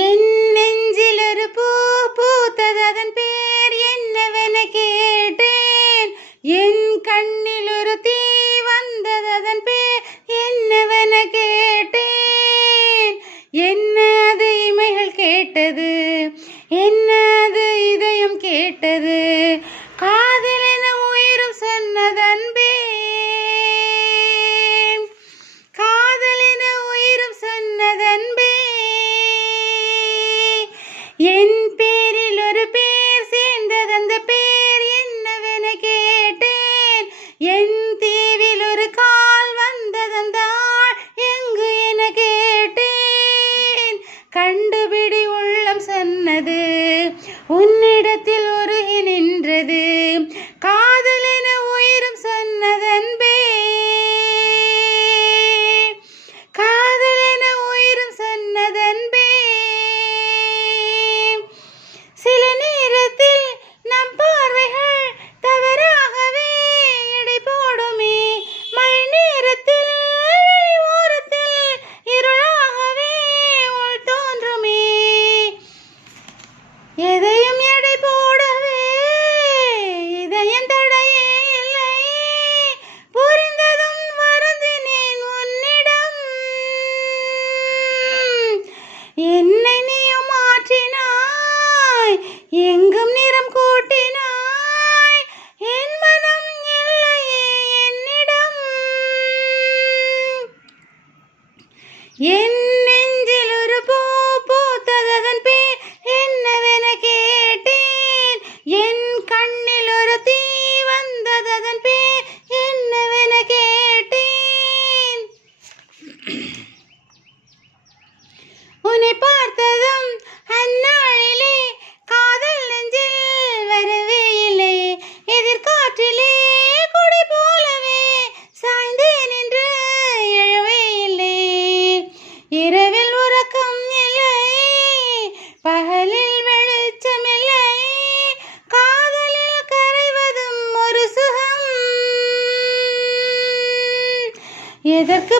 என் நெஞ்சில் ஒரு பூ பூத்தது, அதன் பேர் என்னவென கேட்டேன். என் கண்ணில் ஒரு தீ வந்தது, அதன் பேர் என்னவென கேட்டேன். என்ன அது இமைகள் கேட்டது, என்ன அது இதயம் கேட்டது, காதல் என உயிரும் சொன்னதன்பே, காதல் என உயிரும் சொன்னதன்பே. என் பேரில் ஒரு பேர் சேர்ந்தது, அந்த பேர் என்னவென கேட்டேன். என் தீவில் ஒரு கால் வந்தது, அந்த ஆள் எங்கு என கேட்டேன். கண்டுபிடி உள்ளம் சொன்னது, உன்னிடத்தில் உருகி நின்றது, காதல் என உயிரும் சொன்னதன்பே, காதல் என உயிரும் சொன்னதன்பே. சில நேரத்தில் நம் பார்வைகள் தவறாகவே எடை போடுமே, மழை நேரத்தில் ஓரத்தில் இருளாகவே உள் தோன்றுமே. எதையும் எடை போடவே இதயம் தடையே இல்லை, புரிந்ததும் வருந்தினேன் உன்னிடம். என்னை நீயும் மாற்றினாய், எங்கும் நிறம் கூட்டினாய், என் மனம் இல்லையே என்னிடம். என் நெஞ்சில் ஒரு பூ பூத்தது, அதன் பேர் என்னவென கேட்டேன். என் கண்ணில் ஒரு தீ வந்தது, அதன் பேர் என்னவென கேட்டேன். உன்னை பார்த்ததும் அந்நாளிலே காதல் நெஞ்சில் வரவே இல்லை. எதிர்காற்றிலே கொடி போலவே சாய்ந்தேன் என்று எழவே இல்லை. இரவில் உறக்கம் இல்லை, பகலில் வெளிச்சம் இல்லை, காதலில் கரைவதும் ஒரு சுகம். எதற்கு